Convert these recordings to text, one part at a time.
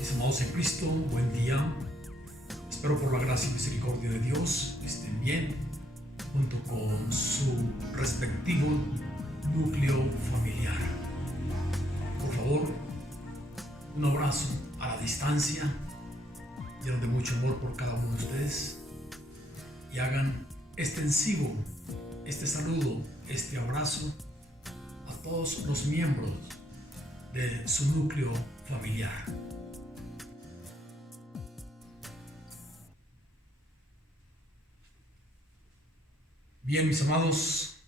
Mis amados en Cristo, buen día. Espero por la gracia y misericordia de Dios estén bien junto con su respectivo núcleo familiar. Por favor, un abrazo a la distancia, lleno de mucho amor por cada uno de ustedes, y hagan extensivo este saludo, este abrazo a todos los miembros de su núcleo familiar. Bien, mis amados,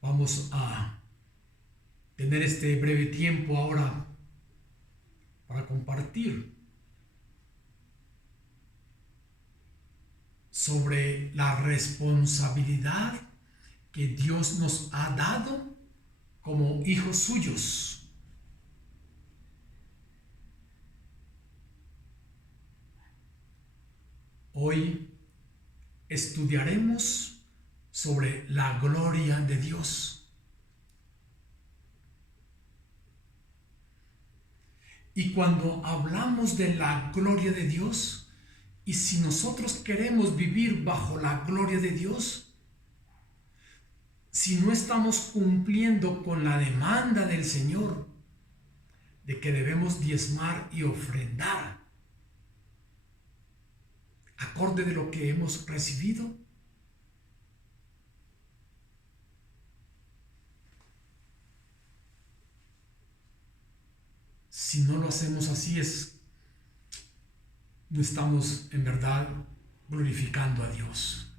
vamos a tener este breve tiempo ahora para compartir sobre la responsabilidad que Dios nos ha dado como hijos suyos. Hoy estudiaremos sobre la gloria de Dios. Y cuando hablamos de la gloria de Dios, y si nosotros queremos vivir bajo la gloria de Dios, si no estamos cumpliendo con la demanda del Señor de que debemos diezmar y ofrendar acorde de lo que hemos recibido, si no lo hacemos así, no estamos en verdad glorificando a Dios.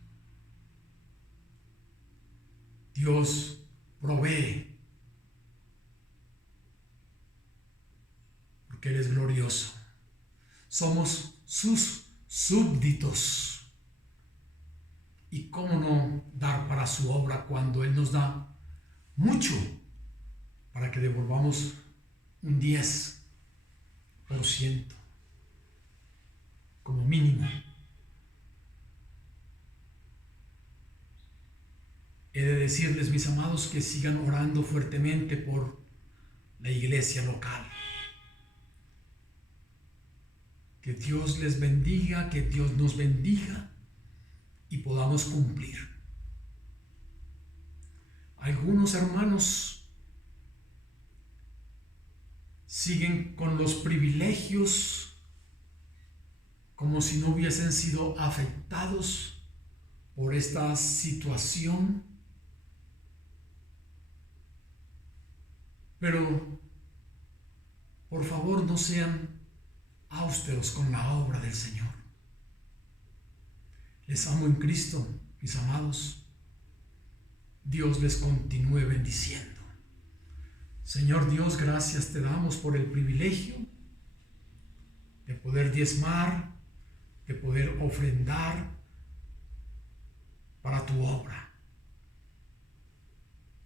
Dios provee porque Él es glorioso. Somos sus súbditos. ¿Y cómo no dar para su obra cuando Él nos da mucho para que devolvamos un 10% como mínimo? He de decirles, mis amados, que sigan orando fuertemente por la iglesia local. Que Dios les bendiga, que Dios nos bendiga y podamos cumplir. Algunos hermanos siguen con los privilegios como si no hubiesen sido afectados por esta situación. Pero, por favor, no sean austeros con la obra del Señor. Les amo en Cristo, mis amados. Dios les continúe bendiciendo. Señor Dios, gracias te damos por el privilegio de poder diezmar, de poder ofrendar para tu obra.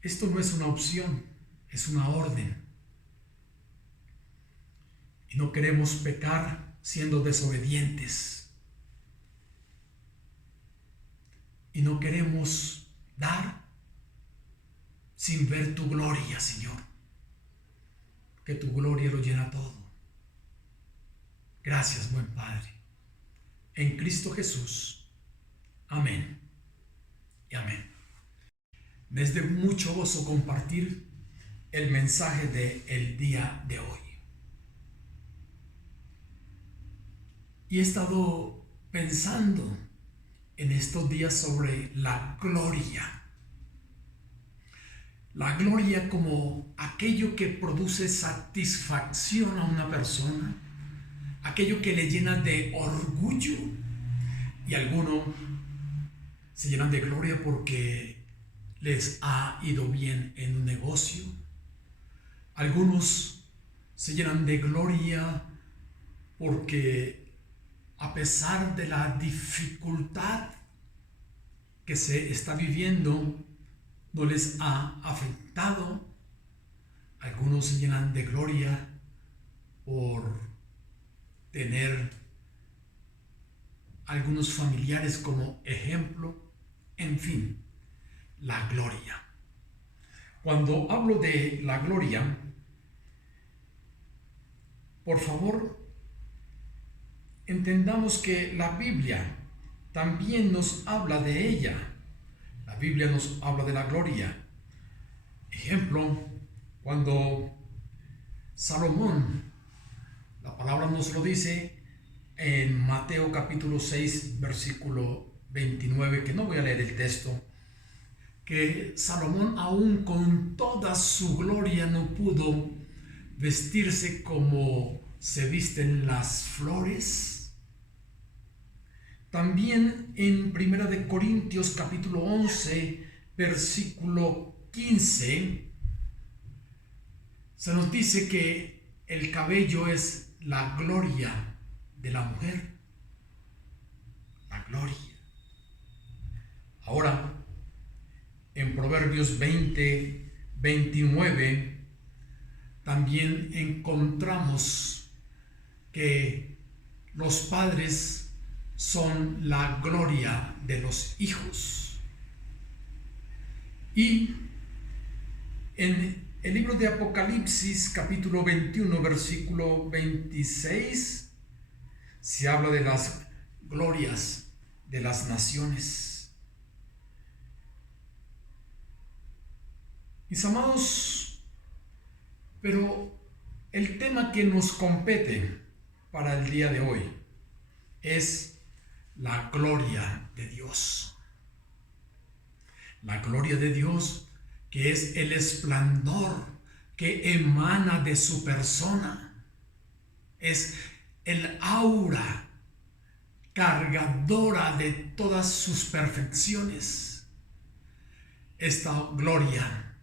Esto no es una opción, es una orden. Y no queremos pecar siendo desobedientes. Y no queremos dar sin ver tu gloria, Señor. Que tu gloria lo llena todo. Gracias, buen Padre. En Cristo Jesús. Amén y amén. Me es de mucho gozo compartir el mensaje del día de hoy. Y he estado pensando en estos días sobre la gloria. La gloria como aquello que produce satisfacción a una persona, aquello que le llena de orgullo, y algunos se llenan de gloria porque les ha ido bien en un negocio. Algunos se llenan de gloria porque a pesar de la dificultad que se está viviendo, no les ha afectado. Algunos se llenan de gloria por tener algunos familiares como ejemplo. En fin, la gloria. Cuando hablo de la gloria, por favor, entendamos que la Biblia también nos habla de ella. La Biblia nos habla de la gloria. Ejemplo, cuando Salomón, la palabra nos lo dice en Mateo capítulo 6, versículo 29, que no voy a leer el texto, que Salomón aún con toda su gloria no pudo vestirse como se visten las flores. También en 1 de Corintios capítulo 11, versículo 15, se nos dice que el cabello es la gloria de la mujer. La gloria. Ahora, en Proverbios 20, 29, también encontramos que los padres son la gloria de los hijos. Y en el libro de Apocalipsis, capítulo 21, versículo 26, se habla de las glorias de las naciones. Mis amados, pero el tema que nos compete para el día de hoy es la gloria de Dios. La gloria de Dios, que es el esplendor que emana de su persona. Es el aura cargadora de todas sus perfecciones. Esta gloria,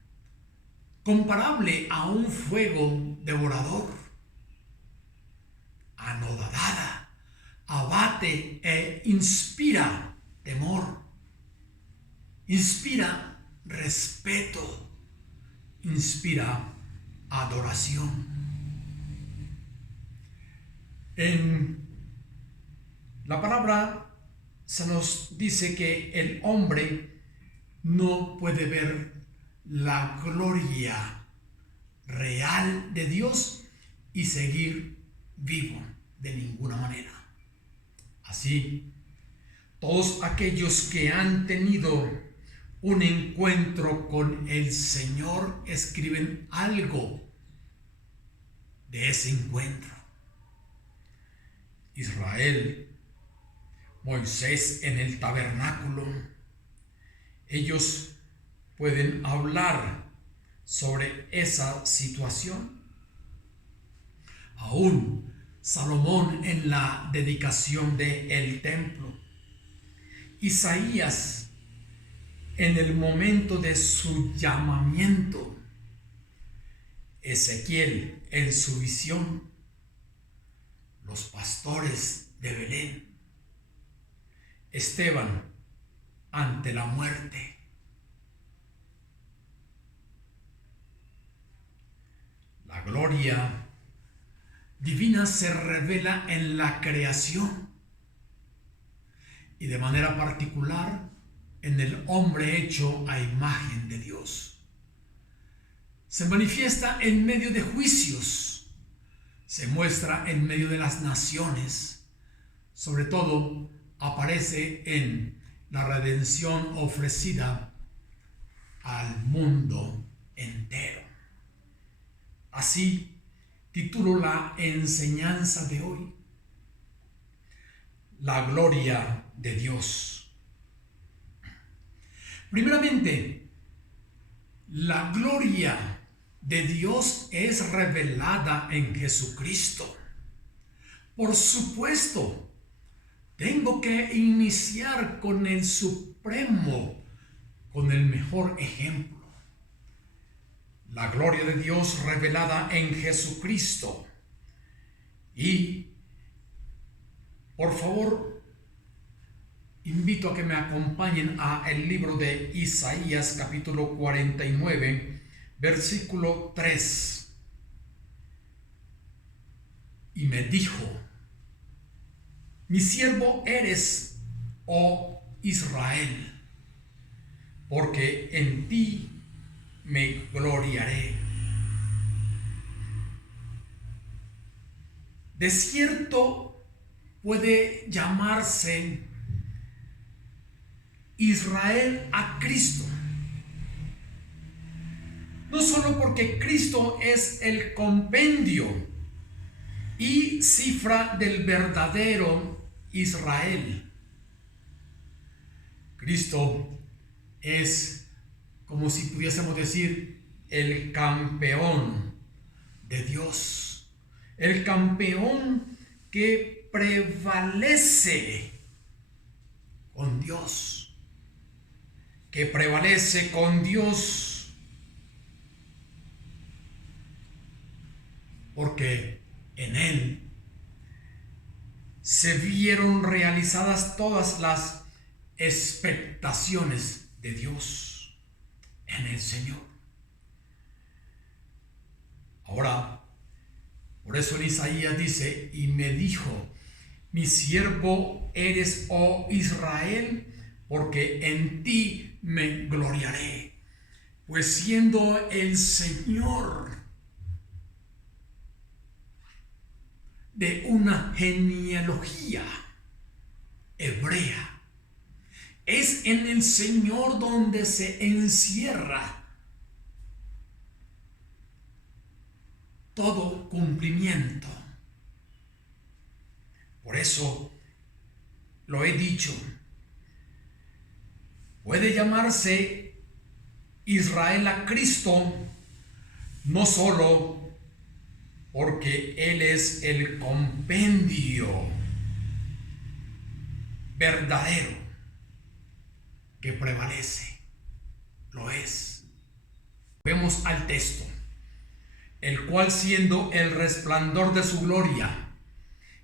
comparable a un fuego devorador, anodada, abate e inspira temor, inspira respeto, inspira adoración. En la palabra se nos dice que el hombre no puede ver la gloria real de Dios y seguir vivo de ninguna manera. Así, todos aquellos que han tenido un encuentro con el Señor escriben algo de ese encuentro. Israel, Moisés en el tabernáculo, ellos pueden hablar sobre esa situación. Aún Salomón en la dedicación del templo, Isaías en el momento de su llamamiento, Ezequiel en su visión, los pastores de Belén, Esteban ante la muerte. La gloria divina se revela en la creación y de manera particular en el hombre hecho a imagen de Dios. Se manifiesta en medio de juicios, se muestra en medio de las naciones, sobre todo aparece en la redención ofrecida al mundo entero. Así titulo la enseñanza de hoy: la gloria de Dios. Primeramente, la gloria de Dios es revelada en Jesucristo. Por supuesto, tengo que iniciar con el supremo, con el mejor ejemplo. La gloria de Dios revelada en Jesucristo. Y, por favor, invito a que me acompañen a el libro de Isaías, capítulo 49, versículo 3. Y me dijo: mi siervo eres, oh Israel, porque en ti me gloriaré. De cierto puede llamarse Israel a Cristo. No solo porque Cristo es el compendio y cifra del verdadero Israel. Cristo es, como si pudiésemos decir, el campeón de Dios. El campeón que prevalece con Dios. Que prevalece con Dios. Porque en Él se vieron realizadas todas las expectaciones de Dios en el Señor. Ahora, por eso en Isaías dice, y me dijo, mi siervo eres, oh Israel, porque en ti me gloriaré, pues siendo el Señor de una genealogía hebrea, es en el Señor donde se encierra todo cumplimiento. Por eso lo he dicho, puede llamarse Israel a Cristo, no solo porque Él es el compendio verdadero que prevalece, lo es. Vemos al texto, el cual siendo el resplandor de su gloria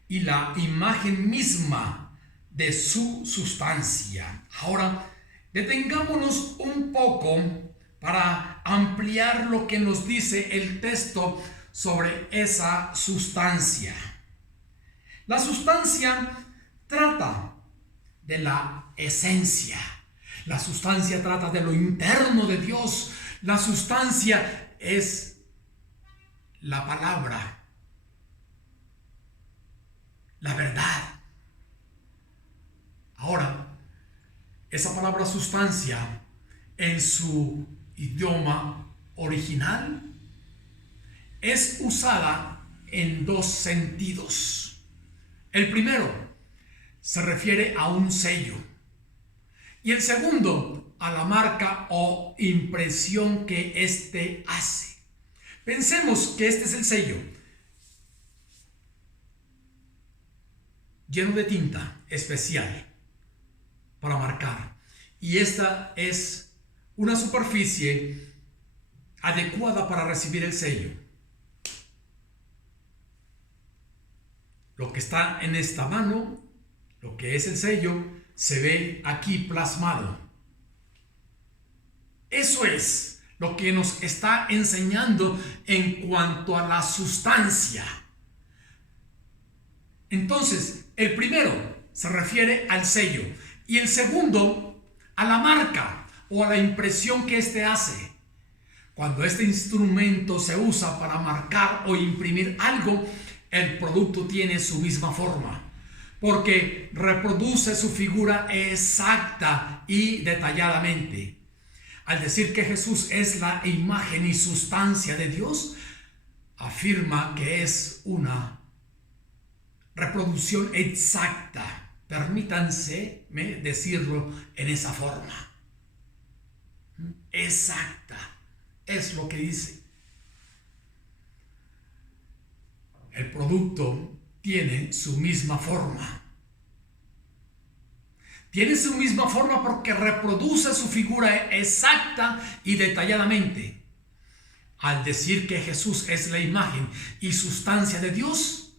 y la imagen misma de su sustancia. Ahora, detengámonos un poco para ampliar lo que nos dice el texto sobre esa sustancia. La sustancia trata de la esencia. La sustancia trata de lo interno de Dios. La sustancia es la palabra, la verdad. Ahora, esa palabra sustancia en su idioma original es usada en dos sentidos. El primero se refiere a un sello y el segundo a la marca o impresión que éste hace. Pensemos que este es el sello, lleno de tinta especial para marcar, y esta es una superficie adecuada para recibir el sello. Lo que está en esta mano, lo que es el sello, se ve aquí plasmado. Eso es lo que nos está enseñando en cuanto a la sustancia. Entonces, el primero se refiere al sello y el segundo a la marca o a la impresión que éste hace. Cuando este instrumento se usa para marcar o imprimir algo, el producto tiene su misma forma, porque reproduce su figura exacta y detalladamente. Al decir que Jesús es la imagen y sustancia de Dios, afirma que es una reproducción exacta. Permítanse decirlo en esa forma. Exacta. Es lo que dice. El producto tiene su misma forma. Tiene su misma forma porque reproduce su figura exacta y detalladamente. Al decir que Jesús es la imagen y sustancia de Dios,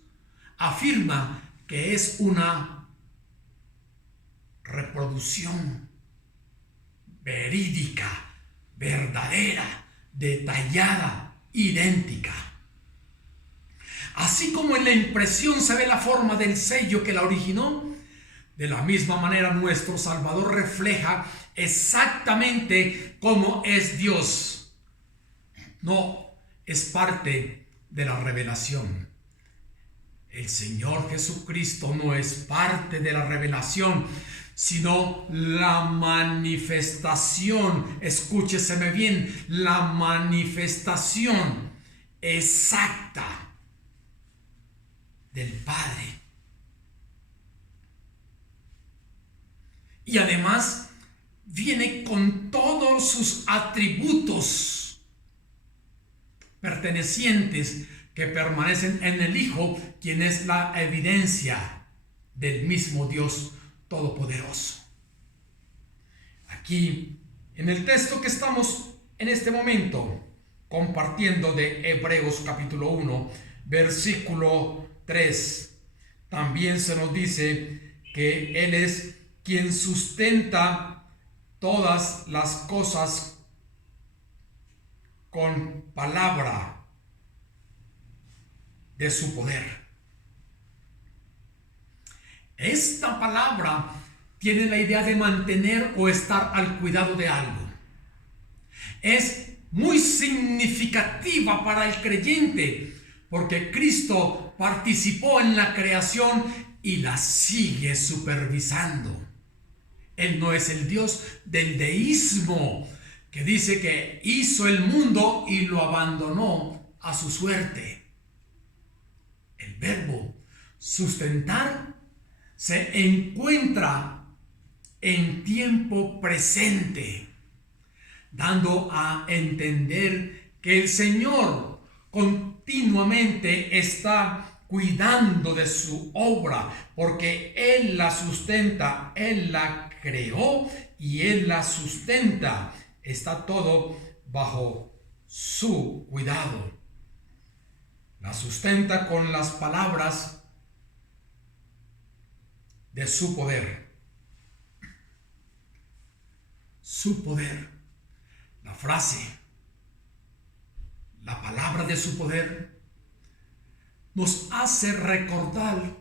afirma que es una reproducción verídica, verdadera, detallada, idéntica. Así como en la impresión se ve la forma del sello que la originó, de la misma manera nuestro Salvador refleja exactamente cómo es Dios. No es parte de la revelación. El Señor Jesucristo no es parte de la revelación, sino la manifestación, escúcheseme bien, la manifestación exacta del Padre. Y además viene con todos sus atributos pertenecientes que permanecen en el Hijo, quien es la evidencia del mismo Dios Todopoderoso. Aquí, en el texto que estamos en este momento compartiendo de Hebreos capítulo 1, versículo 3, también se nos dice que Él es quien sustenta todas las cosas con palabra de su poder. Esta palabra tiene la idea de mantener o estar al cuidado de algo. Es muy significativa para el creyente porque Cristo participó en la creación y la sigue supervisando. Él no es el Dios del deísmo que dice que hizo el mundo y lo abandonó a su suerte. El verbo sustentar se encuentra en tiempo presente, dando a entender que el Señor continuamente está cuidando de su obra, porque Él la sustenta, Él la creó y Él la sustenta. Está todo bajo su cuidado. La sustenta con las palabras de su poder. Su poder. La frase, la palabra de su poder, nos hace recordar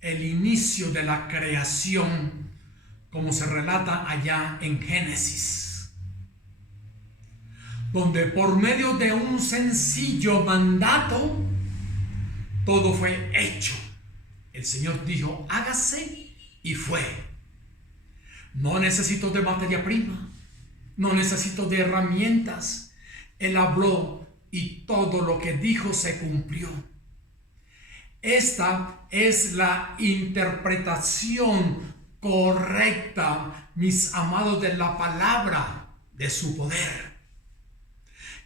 el inicio de la creación, como se relata allá en Génesis, donde por medio de un sencillo mandato, todo fue hecho. El Señor dijo, hágase, y fue. No necesito de materia prima, no necesito de herramientas. Él habló y todo lo que dijo se cumplió. Esta es la interpretación correcta, mis amados, de la palabra de su poder.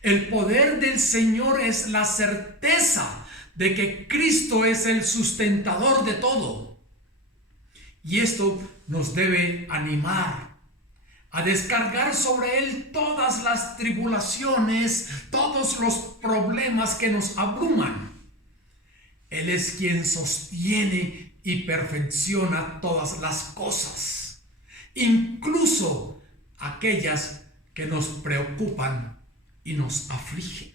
El poder del Señor es la certeza de que Cristo es el sustentador de todo. Y esto nos debe animar a descargar sobre Él todas las tribulaciones, todos los problemas que nos abruman. Él es quien sostiene y perfecciona todas las cosas, incluso aquellas que nos preocupan y nos afligen.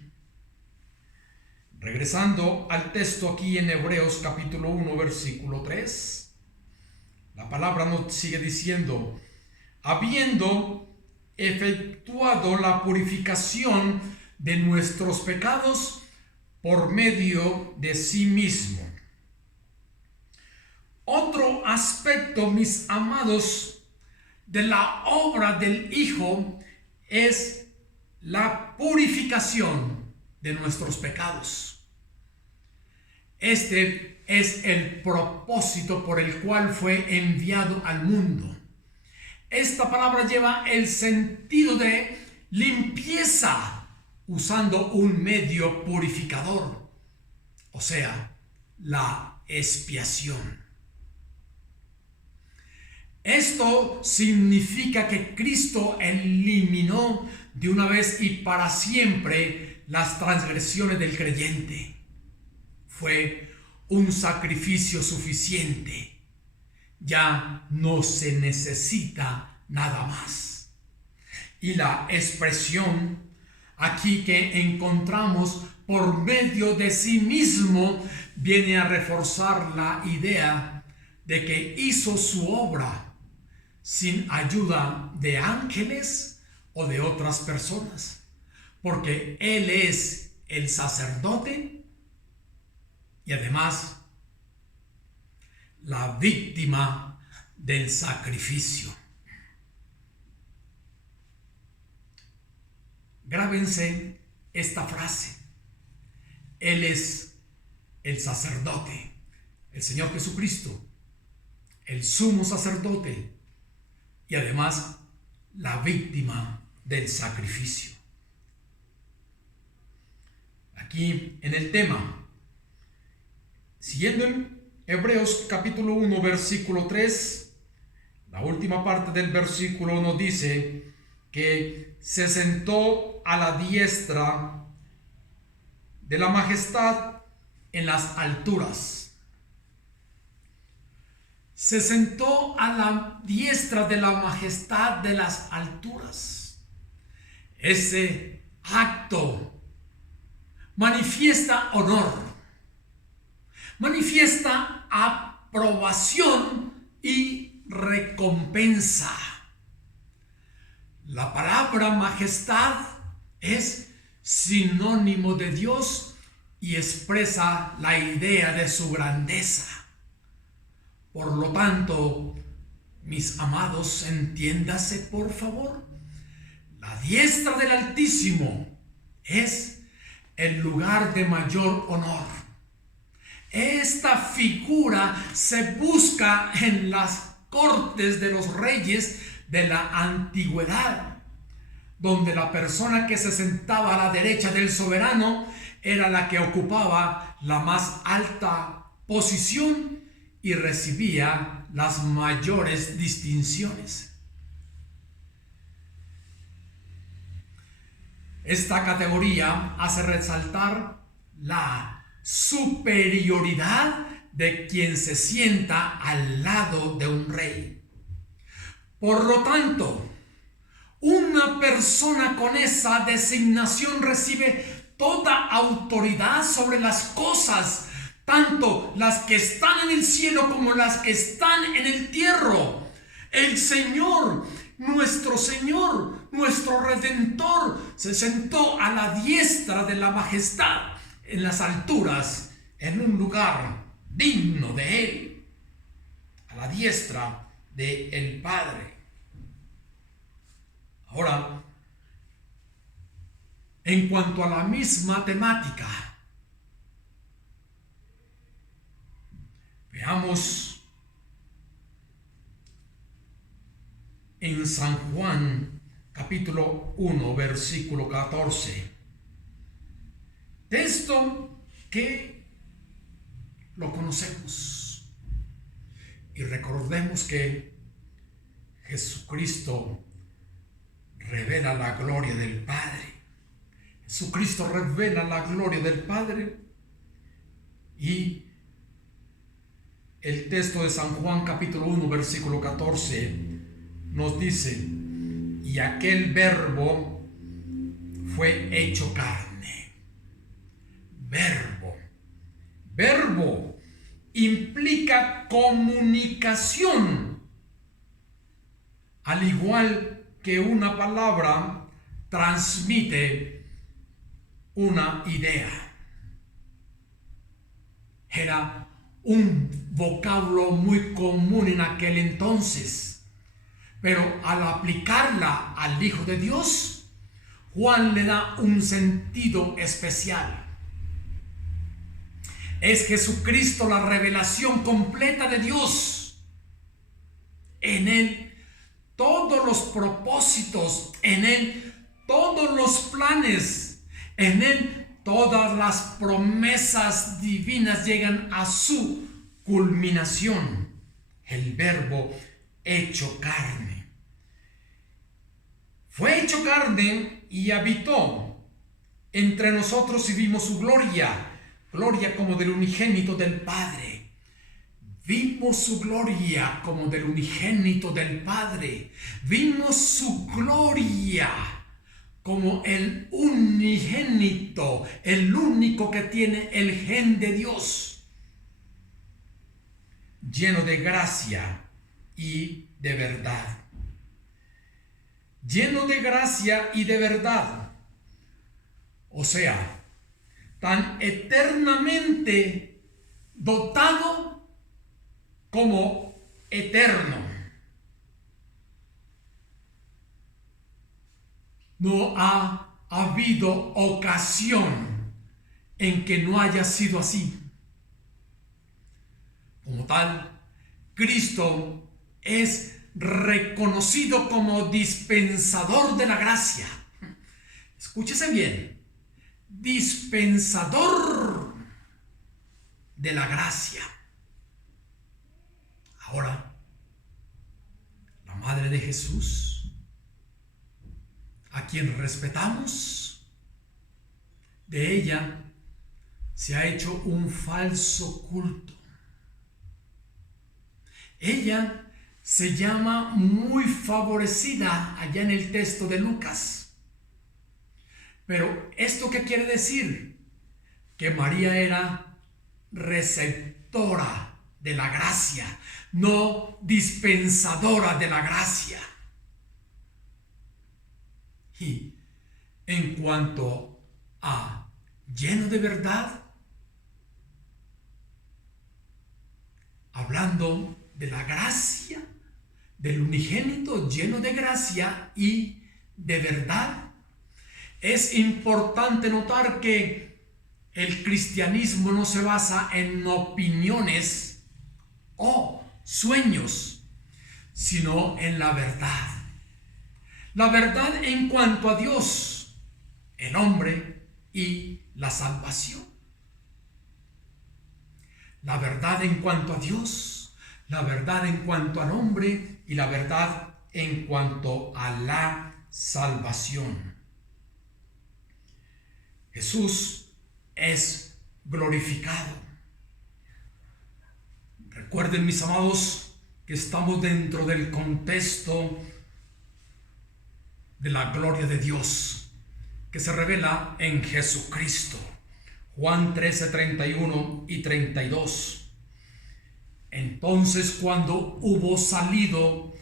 Regresando al texto aquí en Hebreos capítulo 1, versículo 3, la palabra nos sigue diciendo, habiendo efectuado la purificación de nuestros pecados por medio de sí mismo. Otro aspecto, mis amados, de la obra del Hijo es la purificación de nuestros pecados. Este es el propósito por el cual fue enviado al mundo. Esta palabra lleva el sentido de limpieza, usando un medio purificador, o sea, la expiación. Esto significa que Cristo eliminó de una vez y para siempre las transgresiones del creyente. Fue un sacrificio suficiente. Ya no se necesita nada más. Y la expresión aquí que encontramos por medio de sí mismo viene a reforzar la idea de que hizo su obra sin ayuda de ángeles o de otras personas, porque Él es el sacerdote y además la víctima del sacrificio. Grábense esta frase. Él es el sacerdote, el Señor Jesucristo, el sumo sacerdote y además la víctima del sacrificio. Aquí en el tema, siguiendo en Hebreos capítulo 1, versículo 3, la última parte del versículo nos dice que se sentó a la diestra de la majestad en las alturas. Se sentó a la diestra de la majestad de las alturas. Ese acto manifiesta honor, manifiesta aprobación y recompensa. La palabra majestad es sinónimo de Dios y expresa la idea de su grandeza. Por lo tanto, mis amados, entiéndase por favor, la diestra del Altísimo es el lugar de mayor honor. Esta figura se busca en las cortes de los reyes de la antigüedad, donde la persona que se sentaba a la derecha del soberano era la que ocupaba la más alta posición y recibía las mayores distinciones. Esta categoría hace resaltar la superioridad de quien se sienta al lado de un rey. Por lo tanto, una persona con esa designación recibe toda autoridad sobre las cosas, tanto las que están en el cielo como las que están en el tierra. El Señor, nuestro Redentor, se sentó a la diestra de la majestad en las alturas, en un lugar digno de Él, a la diestra del Padre. Ahora, en cuanto a la misma temática, veamos en San Juan capítulo 1 versículo 14, texto que lo conocemos, y recordemos que Jesucristo revela la gloria del Padre. Jesucristo revela la gloria del Padre, y el texto de San Juan capítulo 1 versículo 14 nos dice: y aquel verbo fue hecho carne. Verbo implica comunicación, al igual que una palabra transmite una idea. Era un vocablo muy común en aquel entonces, pero al aplicarla al Hijo de Dios, Juan le da un sentido especial. Es Jesucristo la revelación completa de Dios. En Él todos los propósitos, en Él todos los planes, en Él todas las promesas divinas llegan a su culminación. El Verbo hecho carne. Fue hecho carne y habitó entre nosotros y vimos su gloria. Gloria como del unigénito del Padre. Vimos su gloria como del unigénito del Padre. Vimos su gloria como el unigénito, el único que tiene el gen de Dios, lleno de gracia y de verdad. Lleno de gracia y de verdad. O sea, tan eternamente dotado como eterno. No ha habido ocasión en que no haya sido así. Como tal, Cristo es reconocido como dispensador de la gracia. Escúchese bien, dispensador de la gracia. Ahora, la Madre de Jesús, a quien respetamos, de ella se ha hecho un falso culto. Ella se llama muy favorecida allá en el texto de Lucas. Pero ¿esto qué quiere decir? Que María era receptora de la gracia, no dispensadora de la gracia. Y en cuanto a lleno de verdad, hablando de la gracia, del unigénito lleno de gracia y de verdad, es importante notar que el cristianismo no se basa en opiniones o sueños, sino en la verdad. La verdad en cuanto a Dios, el hombre y la salvación. La verdad en cuanto a Dios, la verdad en cuanto al hombre y la verdad en cuanto a la salvación. Jesús es glorificado. Recuerden, mis amados, que estamos dentro del contexto de la gloria de Dios que se revela en Jesucristo. Juan 13, 31 y 32. Entonces, cuando hubo salido,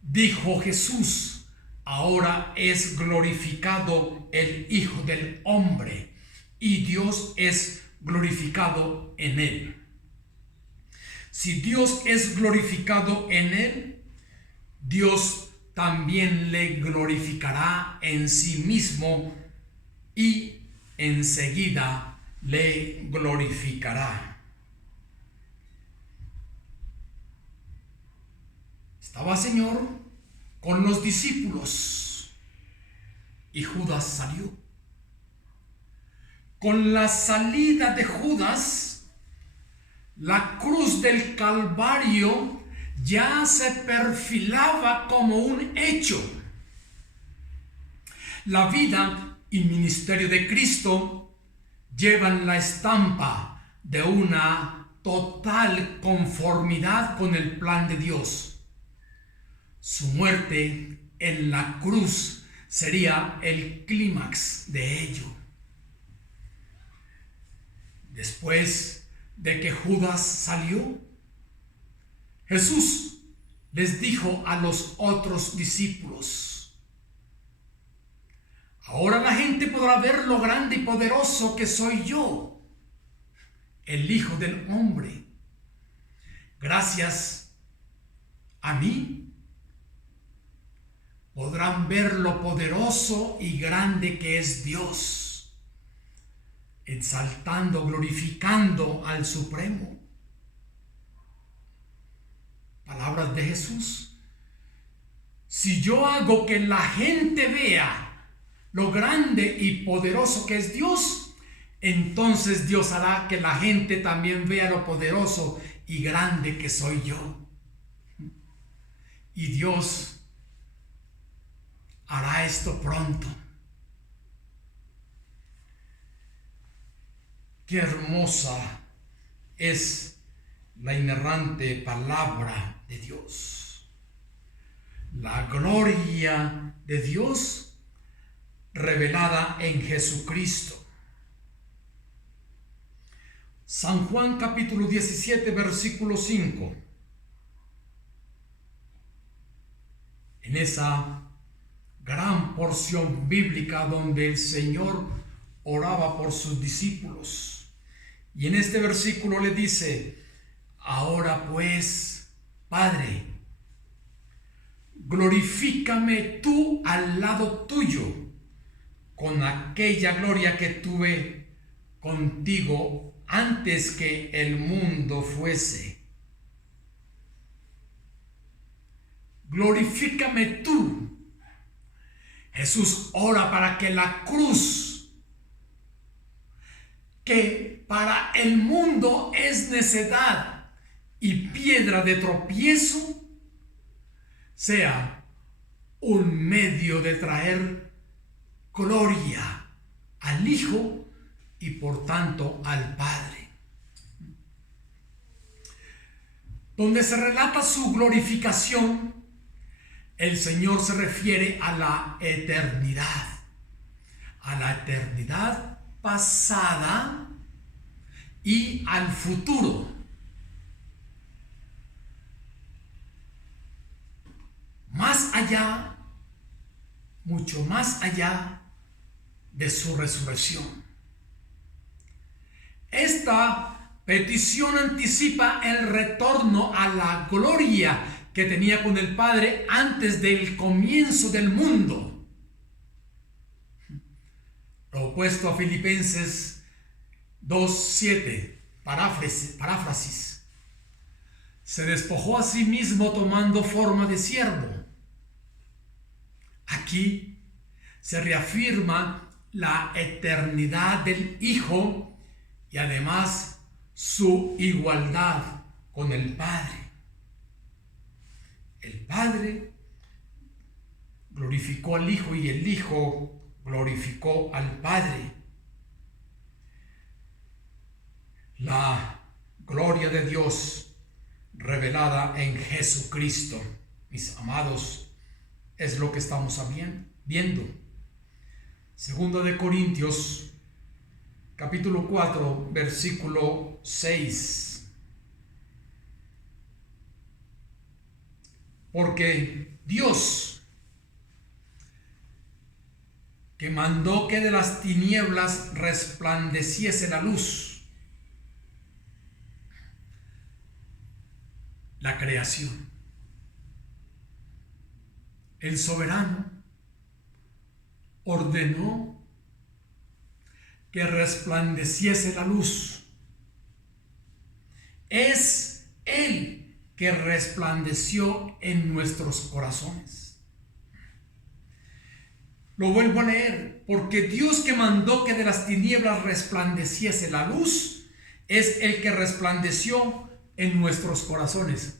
dijo Jesús: ahora es glorificado el Hijo del Hombre, y Dios es glorificado en él. Si Dios es glorificado en él, Dios también le glorificará en sí mismo y enseguida le glorificará. Estaba el Señor con los discípulos y Judas salió. Con la salida de Judas, la cruz del Calvario ya se perfilaba como un hecho. La vida y ministerio de Cristo llevan la estampa de una total conformidad con el plan de Dios. Su muerte en la cruz sería el clímax de ello. Después de que Judas salió, Jesús les dijo a los otros discípulos: ahora la gente podrá ver lo grande y poderoso que soy yo, el Hijo del Hombre. Gracias a mí podrán ver lo poderoso y grande que es Dios, exaltando, glorificando al Supremo. Palabras de Jesús: si yo hago que la gente vea lo grande y poderoso que es Dios, entonces Dios hará que la gente también vea lo poderoso y grande que soy yo. Y Dios hará esto pronto. Qué hermosa es la inerrante palabra de Dios. La gloria de Dios revelada en Jesucristo. San Juan capítulo 17, versículo 5. En esa gran porción bíblica donde el Señor oraba por sus discípulos Y en este versículo le dice: ahora pues, Padre, glorifícame tú al lado tuyo con aquella gloria que tuve contigo antes que el mundo fuese. Glorifícame tú. Jesús ora para que la cruz, que para el mundo es necedad y piedra de tropiezo, sea un medio de traer gloria al Hijo y por tanto al Padre. Donde se relata su glorificación, el Señor se refiere a la eternidad pasada y al futuro. Más allá, mucho más allá de su resurrección. Esta petición anticipa el retorno a la gloria que tenía con el Padre antes del comienzo del mundo. Lo opuesto a Filipenses 2:7, paráfrasis. Se despojó a sí mismo tomando forma de siervo. Aquí se reafirma la eternidad del Hijo y además su igualdad con el Padre. El Padre glorificó al Hijo y el Hijo glorificó al Padre. La gloria de Dios revelada en Jesucristo, mis amados, es lo que estamos viendo. Segunda de Corintios, capítulo 4, versículo 6. Porque Dios, que mandó que de las tinieblas resplandeciese la luz, la creación, el soberano ordenó que resplandeciese la luz. Es Él que resplandeció en nuestros corazones. Lo vuelvo a leer. Porque Dios, que mandó que de las tinieblas resplandeciese la luz, es el que resplandeció en nuestros corazones.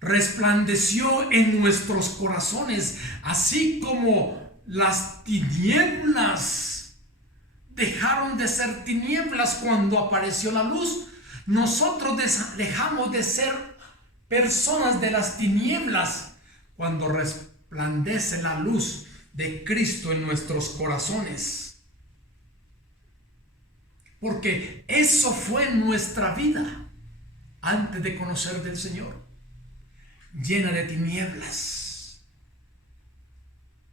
Resplandeció en nuestros corazones, así como las tinieblas dejaron de ser tinieblas cuando apareció la luz. Nosotros dejamos de ser personas de las tinieblas cuando resplandece la luz de Cristo en nuestros corazones. Porque eso fue nuestra vida antes de conocer del Señor, llena de tinieblas.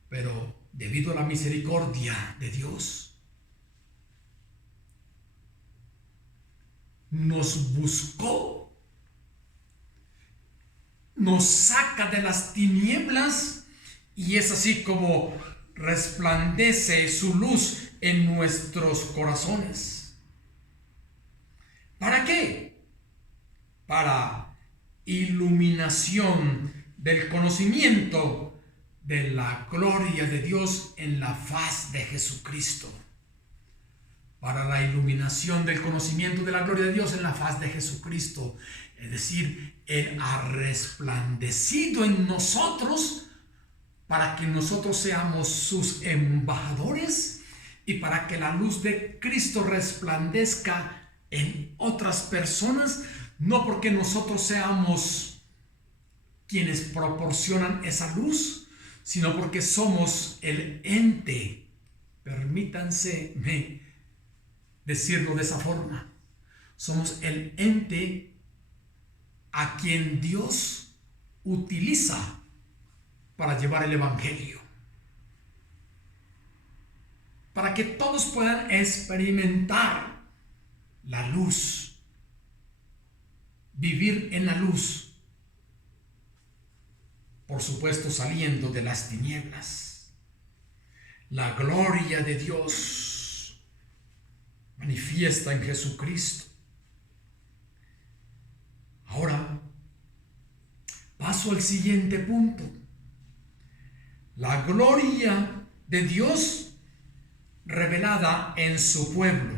Pero debido a la misericordia de Dios, nos buscó, nos saca de las tinieblas, y es así como resplandece su luz en nuestros corazones. ¿Para qué? Para iluminación del conocimiento de la gloria de Dios en la faz de Jesucristo. Para la iluminación del conocimiento de la gloria de Dios en la faz de Jesucristo. Es decir, Él ha resplandecido en nosotros para que nosotros seamos sus embajadores y para que la luz de Cristo resplandezca en otras personas, no porque nosotros seamos quienes proporcionan esa luz, sino porque somos el ente, permítanse decirlo de esa forma, somos el ente a quien Dios utiliza para llevar el Evangelio, para que todos puedan experimentar la luz, vivir en la luz, por supuesto saliendo de las tinieblas. La gloria de Dios manifiesta en Jesucristo. Ahora paso al siguiente punto. La gloria de Dios revelada en su pueblo.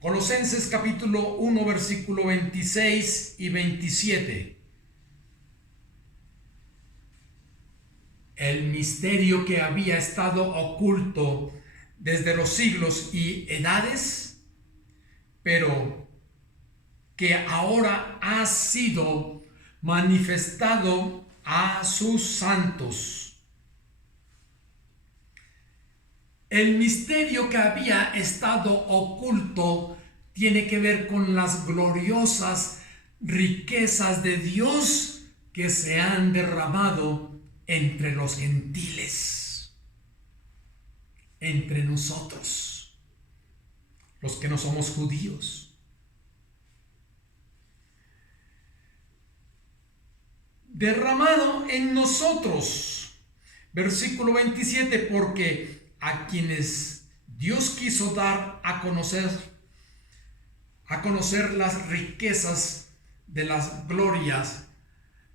Colosenses capítulo 1, versículo 26 y 27. El misterio que había estado oculto desde los siglos y edades, pero que ahora ha sido manifestado a sus santos. El misterio que había estado oculto tiene que ver con las gloriosas riquezas de Dios que se han derramado entre los gentiles, entre nosotros, los que no somos judíos. Derramado en nosotros, versículo 27, porque a quienes Dios quiso dar a conocer las riquezas de las glorias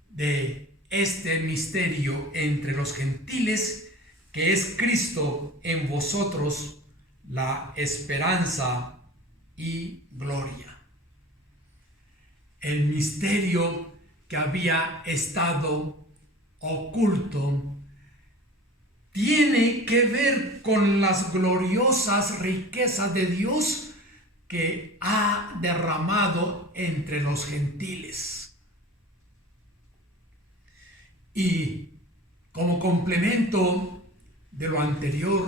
de este misterio entre los gentiles, que es Cristo en vosotros, la esperanza y gloria. El misterio que había estado oculto tiene que ver con las gloriosas riquezas de Dios que ha derramado entre los gentiles. Y como complemento de lo anterior,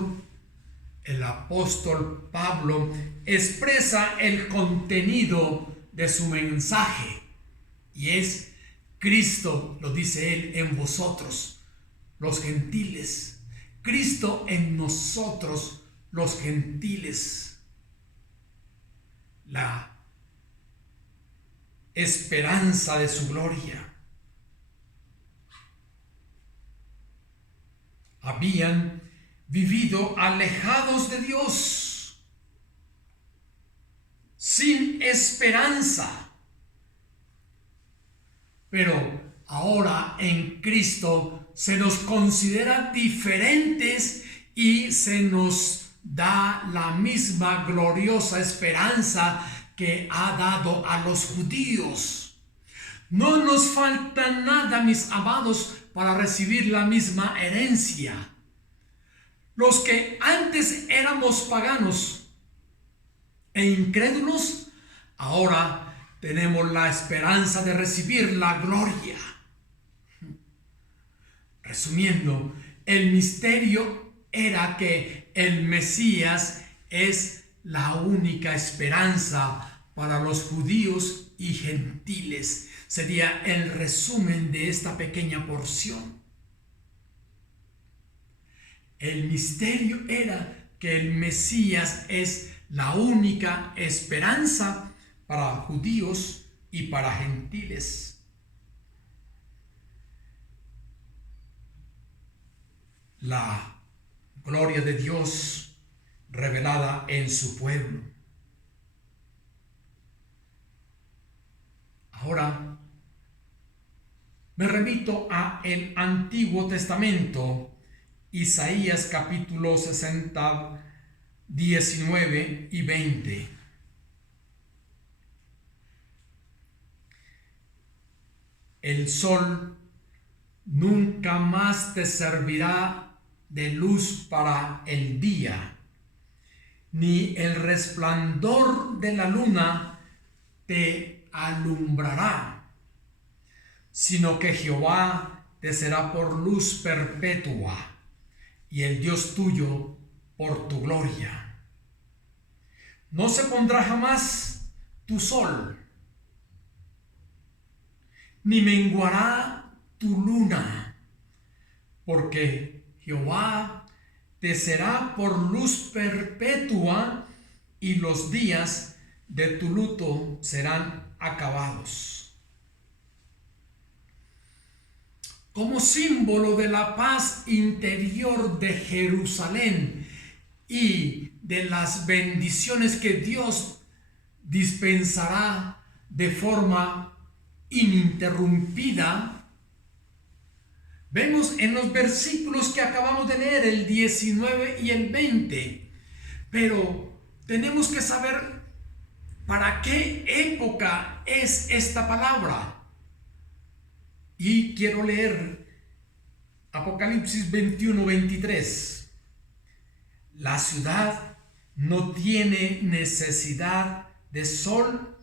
el apóstol Pablo expresa el contenido de su mensaje, y es Cristo, lo dice él, en vosotros, los gentiles. Cristo en nosotros, los gentiles. La esperanza de su gloria. Habían vivido alejados de Dios, sin esperanza. Pero ahora en Cristo se nos considera diferentes y se nos da la misma gloriosa esperanza que ha dado a los judíos. No nos falta nada, mis amados, para recibir la misma herencia. Los que antes éramos paganos e incrédulos, ahora tenemos la esperanza de recibir la gloria. Resumiendo, el misterio era que el Mesías es la única esperanza para los judíos y gentiles. Sería el resumen de esta pequeña porción. El misterio era que el Mesías es la única esperanza para judíos y para gentiles. La gloria de Dios revelada en su pueblo. Ahora me remito a el Antiguo Testamento, Isaías capítulo 60, 19 y 20. El sol nunca más te servirá de luz para el día, ni el resplandor de la luna te alumbrará, sino que Jehová te será por luz perpetua, y el Dios tuyo por tu gloria. No se pondrá jamás tu sol, ni menguará tu luna, porque Jehová te será por luz perpetua y los días de tu luto serán acabados. Como símbolo de la paz interior de Jerusalén y de las bendiciones que Dios dispensará de forma ininterrumpida, vemos en los versículos que acabamos de leer, el 19 y el 20, pero tenemos que saber para qué época es esta palabra. Y quiero leer Apocalipsis 21-23. La ciudad no tiene necesidad de sol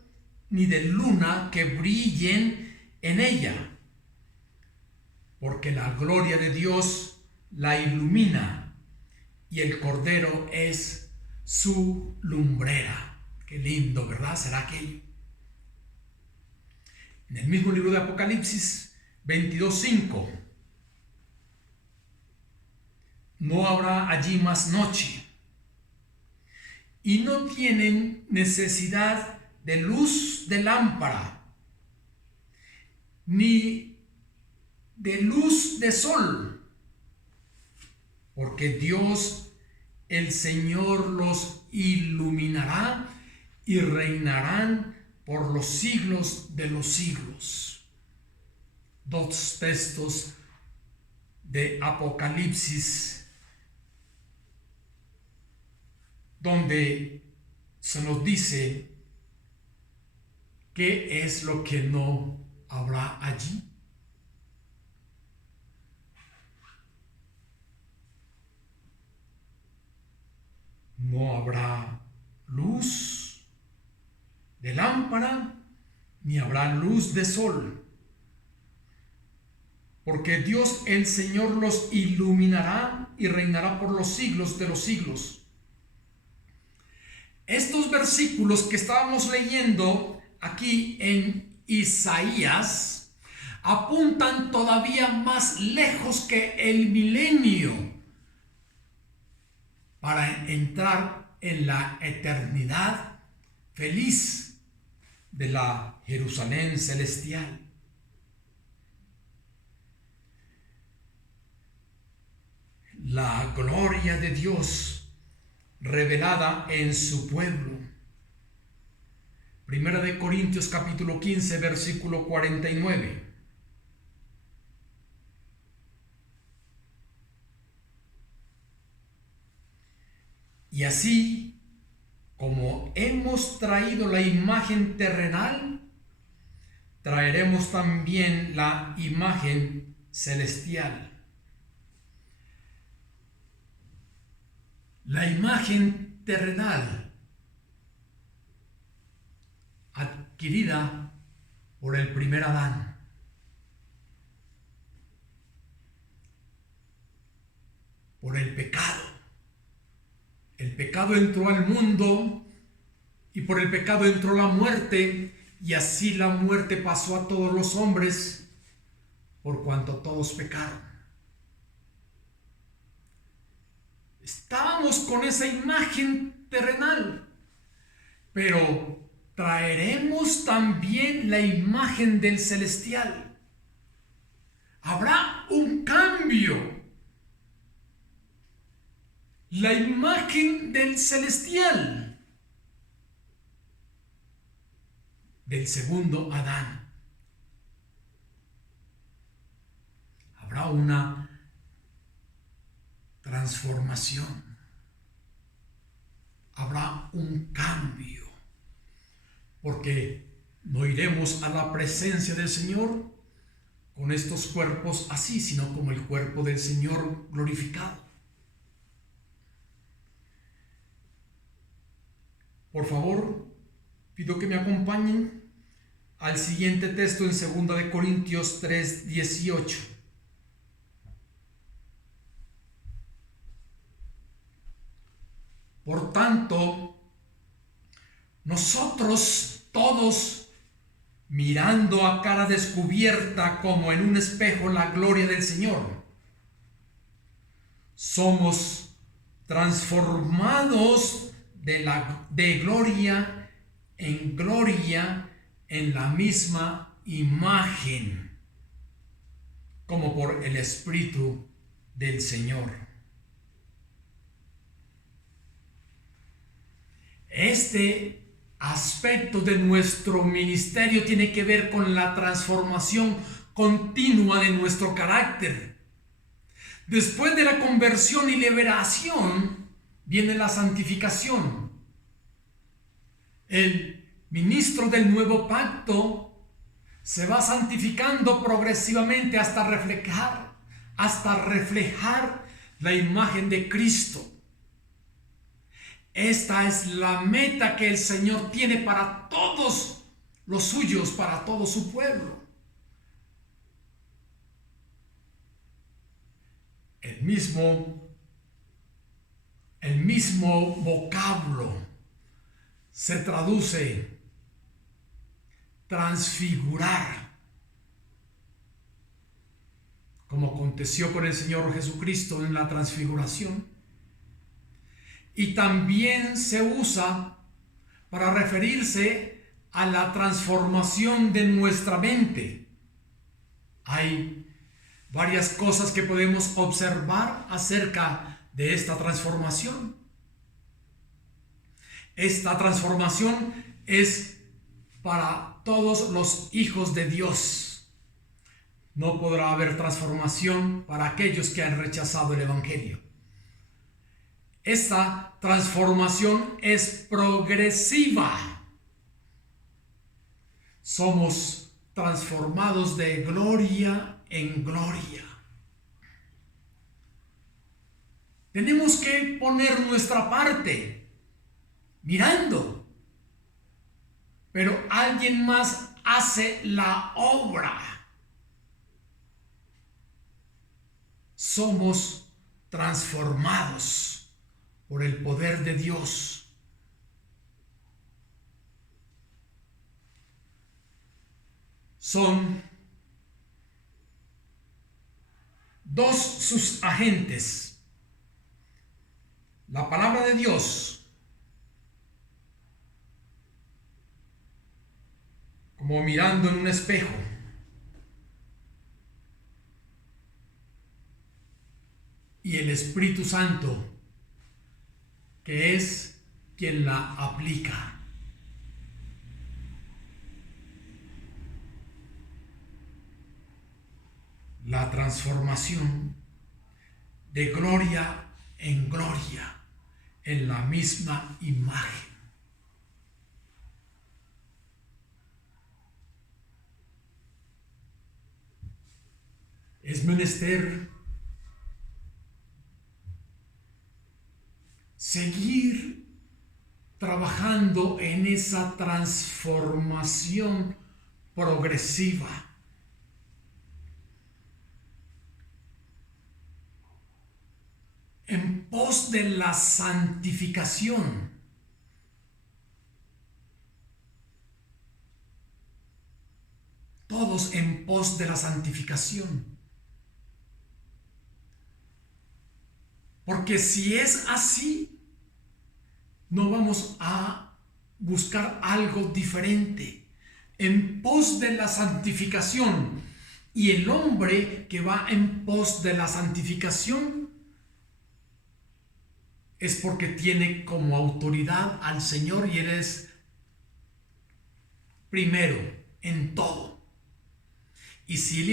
ni de luna que brillen en ella, porque la gloria de Dios la ilumina y el Cordero es su lumbrera. Qué lindo, ¿verdad? ¿Será aquello? En el mismo libro de Apocalipsis 22:5. No habrá allí más noche, y no tienen necesidad de luz de lámpara, ni de luz de sol, porque Dios, el Señor, los iluminará y reinarán por los siglos de los siglos. Dos textos de Apocalipsis donde se nos dice qué es lo que no habrá allí. No habrá luz de lámpara, ni habrá luz de sol, porque Dios el Señor los iluminará y reinará por los siglos de los siglos. Estos versículos que estábamos leyendo aquí en Isaías apuntan todavía más lejos que el milenio para entrar en la eternidad feliz de la Jerusalén celestial. La gloria de Dios revelada en su pueblo. Primera de Corintios capítulo 15, versículo 49. Y así como hemos traído la imagen terrenal, traeremos también la imagen celestial. La imagen terrenal adquirida por el primer Adán. Por el pecado. El pecado entró al mundo y por el pecado entró la muerte, y así la muerte pasó a todos los hombres por cuanto todos pecaron. Estábamos con esa imagen terrenal, pero traeremos también la imagen del celestial. Habrá un cambio. La imagen del celestial, del segundo Adán. Habrá una transformación. Habrá un cambio, porque no iremos a la presencia del Señor con estos cuerpos así, sino como el cuerpo del Señor glorificado. Por favor, pido que me acompañen al siguiente texto en 2 de Corintios 3:18. Por tanto, nosotros todos, mirando a cara descubierta como en un espejo la gloria del Señor, somos transformados de gloria en la misma imagen, como por el Espíritu del Señor. Este aspecto de nuestro ministerio tiene que ver con la transformación continua de nuestro carácter. Después de la conversión y liberación viene la santificación. El ministro del nuevo pacto se va santificando progresivamente hasta reflejar la imagen de Cristo. Esta es la meta que el Señor tiene para todos los suyos, para todo su pueblo. El mismo vocablo se traduce transfigurar, como aconteció con el Señor Jesucristo en la transfiguración. Y también se usa para referirse a la transformación de nuestra mente. Hay varias cosas que podemos observar acerca de esta transformación. Esta transformación es para todos los hijos de Dios. No podrá haber transformación para aquellos que han rechazado el Evangelio. Esta transformación es progresiva. Somos transformados de gloria en gloria. Tenemos que poner nuestra parte, mirando, pero alguien más hace la obra. Somos transformados por el poder de Dios. Son dos sus agentes: la palabra de Dios, como mirando en un espejo, y el Espíritu Santo, que es quien la aplica. La transformación de gloria en gloria en la misma imagen. Es menester seguir trabajando en esa transformación progresiva. En pos de la santificación. Todos en pos de la santificación. Porque si es así, no vamos a buscar algo diferente. En pos de la santificación. Y el hombre que va en pos de la santificación es porque tiene como autoridad al Señor y Él es primero en todo. Y si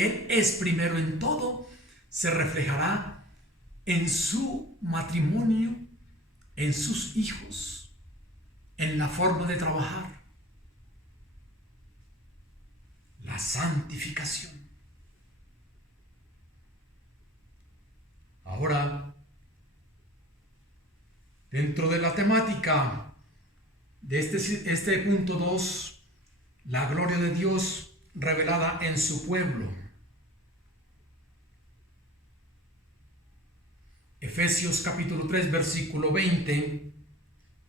Él es primero en todo, se reflejará en su matrimonio, en sus hijos, en la forma de trabajar. La santificación. Ahora, dentro de la temática de este punto 2, la gloria de Dios revelada en su pueblo. Efesios capítulo 3, versículo 20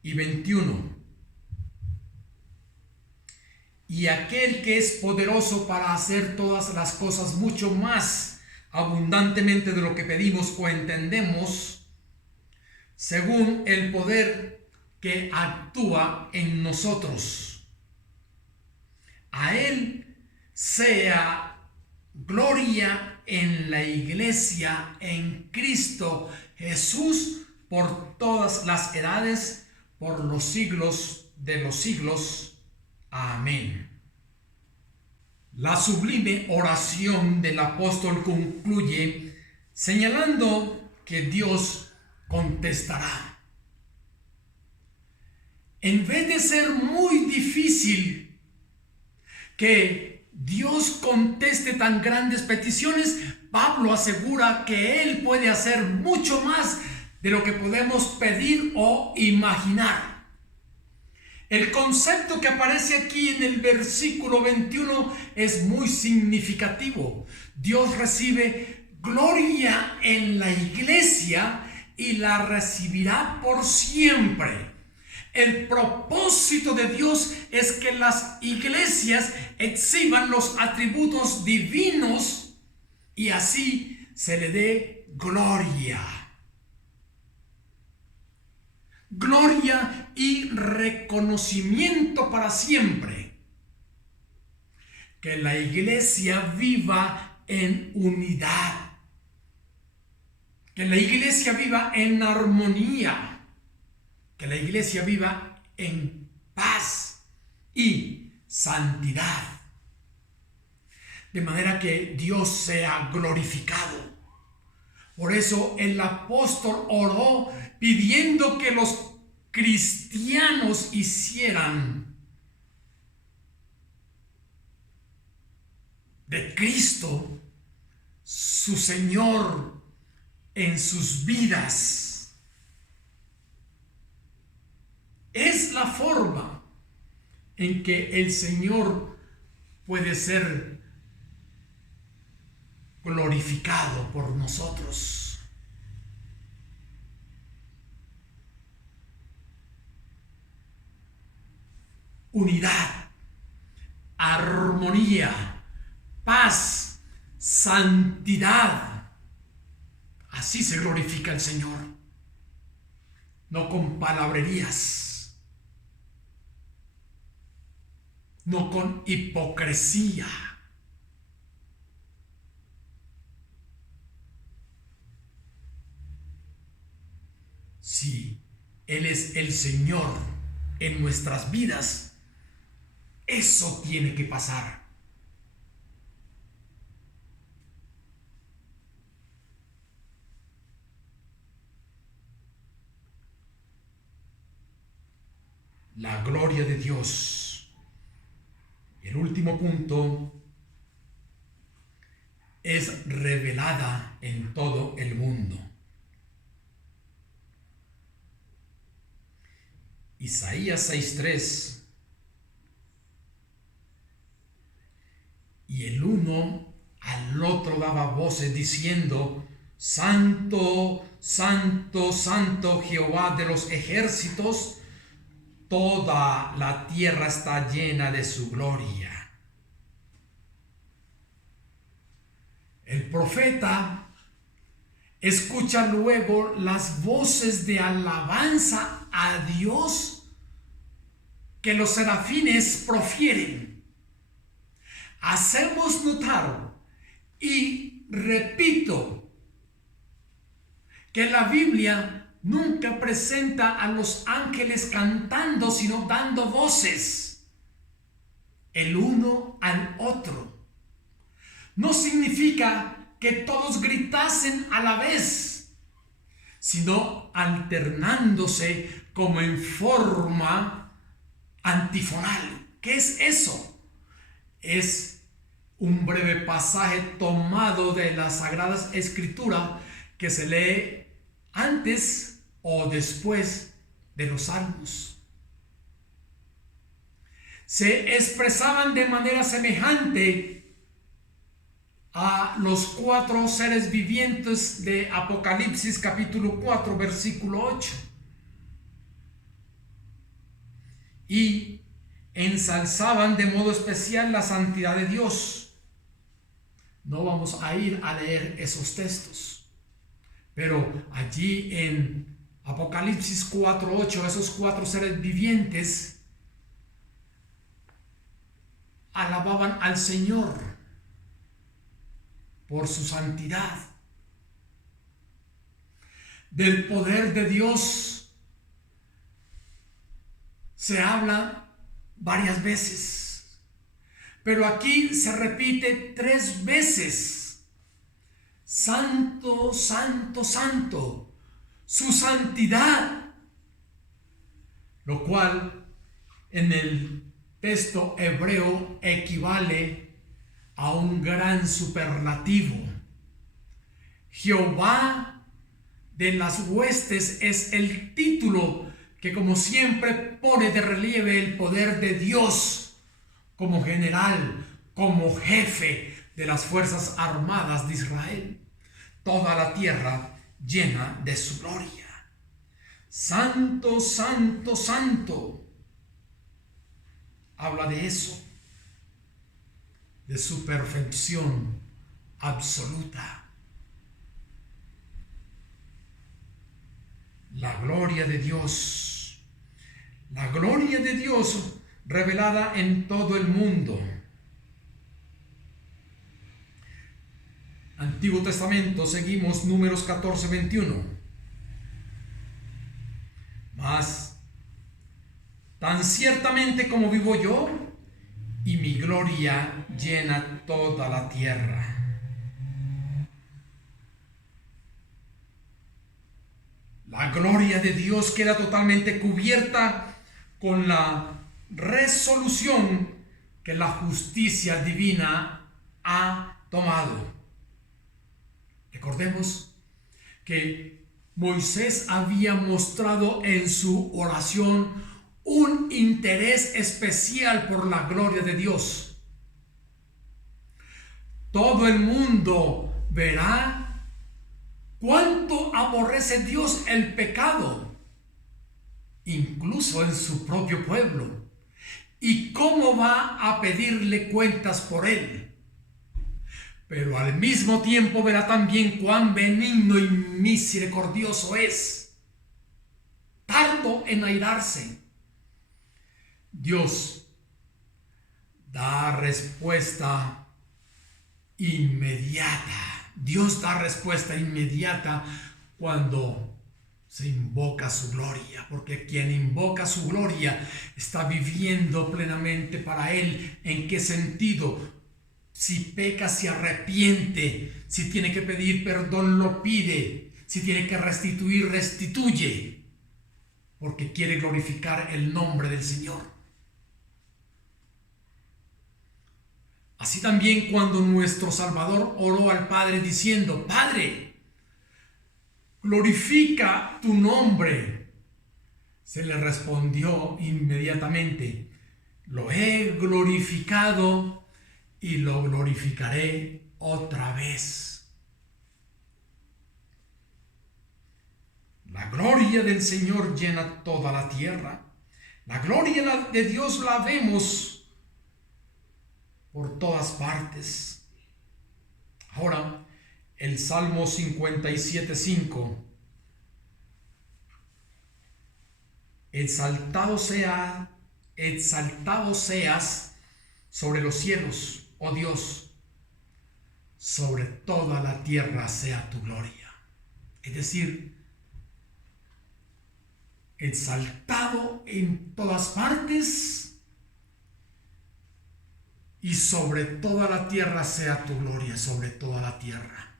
y 21. Y aquel que es poderoso para hacer todas las cosas mucho más abundantemente de lo que pedimos o entendemos, según el poder que actúa en nosotros. A Él sea gloria en la iglesia, en Cristo Jesús, por todas las edades, por los siglos de los siglos. Amén. La sublime oración del apóstol concluye señalando que Dios contestará. En vez de ser muy difícil que Dios conteste tan grandes peticiones, Pablo asegura que Él puede hacer mucho más de lo que podemos pedir o imaginar. El concepto que aparece aquí en el versículo 21 es muy significativo. Dios recibe gloria en la iglesia y la recibirá por siempre. El propósito de Dios es que las iglesias exhiban los atributos divinos y así se le dé gloria. Gloria y reconocimiento para siempre. Que la iglesia viva en unidad. Que la iglesia viva en armonía. Que la iglesia viva en paz y santidad. De manera que Dios sea glorificado. Por eso el apóstol oró pidiendo que los cristianos hicieran de Cristo su Señor en sus vidas. Es la forma en que el Señor puede ser glorificado por nosotros. Unidad, armonía, paz, santidad. Así se glorifica el Señor. No con palabrerías, no con hipocresía. Si Él es el Señor en nuestras vidas, eso tiene que pasar. La gloria de Dios. El último punto es revelada en todo el mundo. Isaías 6:3. Y el uno al otro daba voces diciendo: Santo, santo, santo Jehová de los ejércitos, toda la tierra está llena de su gloria. El profeta escucha luego las voces de alabanza a Dios que los serafines profieren. Hacemos notar, y repito, que la Biblia nunca presenta a los ángeles cantando, sino dando voces, el uno al otro. No significa que todos gritasen a la vez, sino alternándose como en forma antifonal. ¿Qué es eso? Es un breve pasaje tomado de las Sagradas Escrituras que se lee antes o después de los salmos. Se expresaban de manera semejante a los 4 seres vivientes de Apocalipsis capítulo 4 versículo 8. Y ensalzaban de modo especial la santidad de Dios. No vamos a ir a leer esos textos, pero allí en Apocalipsis 4:8, esos 4 seres vivientes alababan al Señor por su santidad. Del poder de Dios se habla varias veces, pero aquí se repite 3 veces. Santo, santo, santo, su santidad, lo cual en el texto hebreo equivale a un gran superlativo. Jehová de las huestes es el título que, como siempre, pone de relieve el poder de Dios como general, como jefe de las fuerzas armadas de Israel. Toda la tierra llena de su gloria. Santo, santo, santo. Habla de eso, de su perfección absoluta. La gloria de Dios. La gloria de Dios revelada en todo el mundo. Antiguo Testamento, seguimos Números 14:21. Mas, tan ciertamente como vivo yo, y mi gloria llena toda la tierra. La gloria de Dios queda totalmente cubierta con la resolución que la justicia divina ha tomado. Recordemos que Moisés había mostrado en su oración un interés especial por la gloria de Dios. Todo el mundo verá cuánto aborrece Dios el pecado, incluso en su propio pueblo, y cómo va a pedirle cuentas por él. Pero al mismo tiempo verá también cuán benigno y misericordioso es, tardo en airarse. Dios da respuesta inmediata. Dios da respuesta inmediata cuando se invoca su gloria, porque quien invoca su gloria está viviendo plenamente para Él. ¿En qué sentido? Si peca, se arrepiente. Si tiene que pedir perdón, lo pide. Si tiene que restituir, restituye, porque quiere glorificar el nombre del Señor. Así también cuando nuestro Salvador oró al Padre diciendo: Padre, glorifica tu nombre, se le respondió inmediatamente: lo he glorificado y lo glorificaré otra vez. La gloria del Señor llena toda la tierra. La gloria de Dios la vemos por todas partes. Ahora, el Salmo 57:5. Exaltado seas sobre los cielos, oh Dios, sobre toda la tierra sea tu gloria. Es decir, exaltado en todas partes y sobre toda la tierra sea tu gloria, sobre toda la tierra.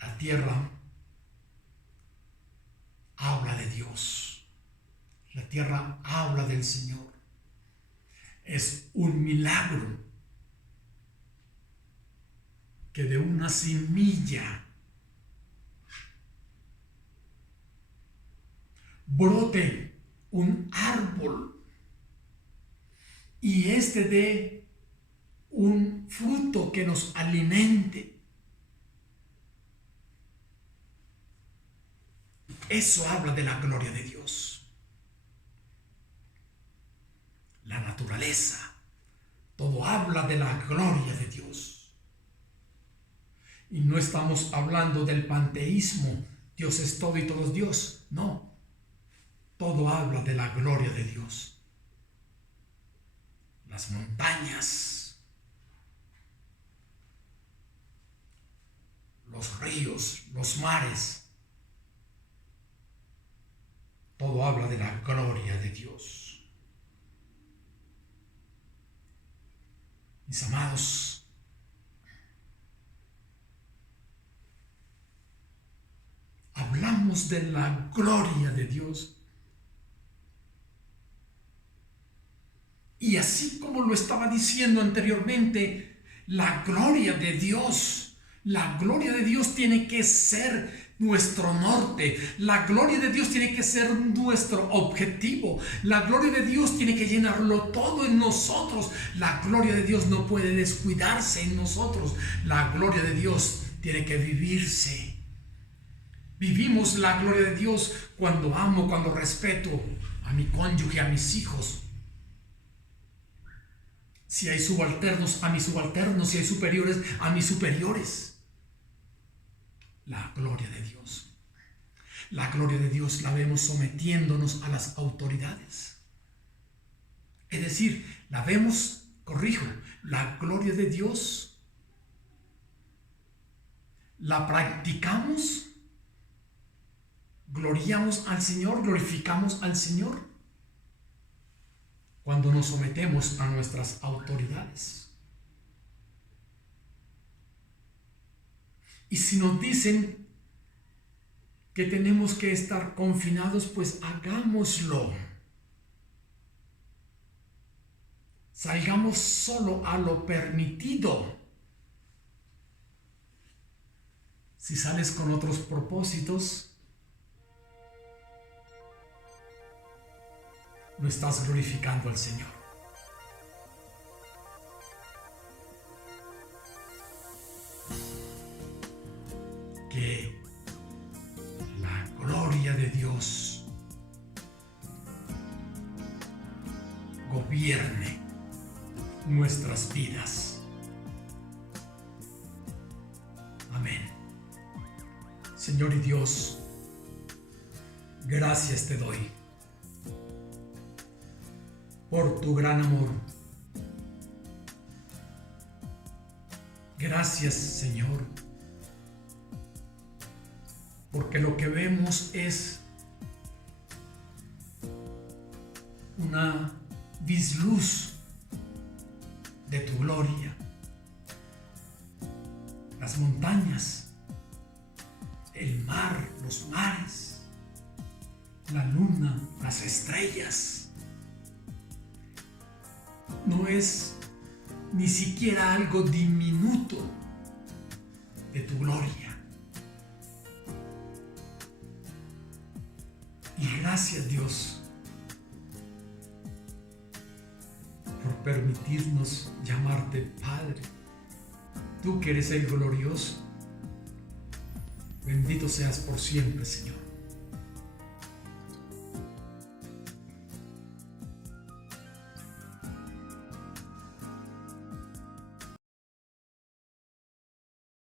La tierra habla de Dios. La tierra habla del Señor. Es un milagro que de una semilla brote un árbol y este dé un fruto que nos alimente. Eso habla de la gloria de Dios. La naturaleza, todo habla de la gloria de Dios. Y no estamos hablando del panteísmo, Dios es todo y todo es Dios. No, todo habla de la gloria de Dios. Las montañas, los ríos, los mares, todo habla de la gloria de Dios. Mis amados, hablamos de la gloria de Dios. Y así como lo estaba diciendo anteriormente, la gloria de Dios tiene que ser nuestro norte. La gloria de Dios tiene que ser nuestro objetivo. La gloria de Dios tiene que llenarlo todo en nosotros. La gloria de Dios no puede descuidarse en nosotros. La gloria de Dios tiene que vivirse. Vivimos la gloria de Dios cuando amo, cuando respeto a mi cónyuge, a mis hijos. Si hay subalternos, a mis subalternos. Si hay superiores, a mis superiores. La gloria de Dios. La gloria de Dios la vemos sometiéndonos a las autoridades. Es decir, la vemos, la gloria de Dios la practicamos, gloriamos al Señor, glorificamos al Señor cuando nos sometemos a nuestras autoridades. Y si nos dicen que tenemos que estar confinados, pues hagámoslo. Salgamos solo a lo permitido. Si sales con otros propósitos, no estás glorificando al Señor. Que la gloria de Dios gobierne nuestras vidas. Amén. Señor y Dios, gracias te doy por tu gran amor. Gracias, Señor, porque lo que vemos es una visluz de tu gloria. Las montañas, el mar, los mares, la luna, las estrellas. No es ni siquiera algo diminuto de tu gloria. Y gracias, Dios, por permitirnos llamarte Padre. Tú que eres el glorioso, bendito seas por siempre, Señor.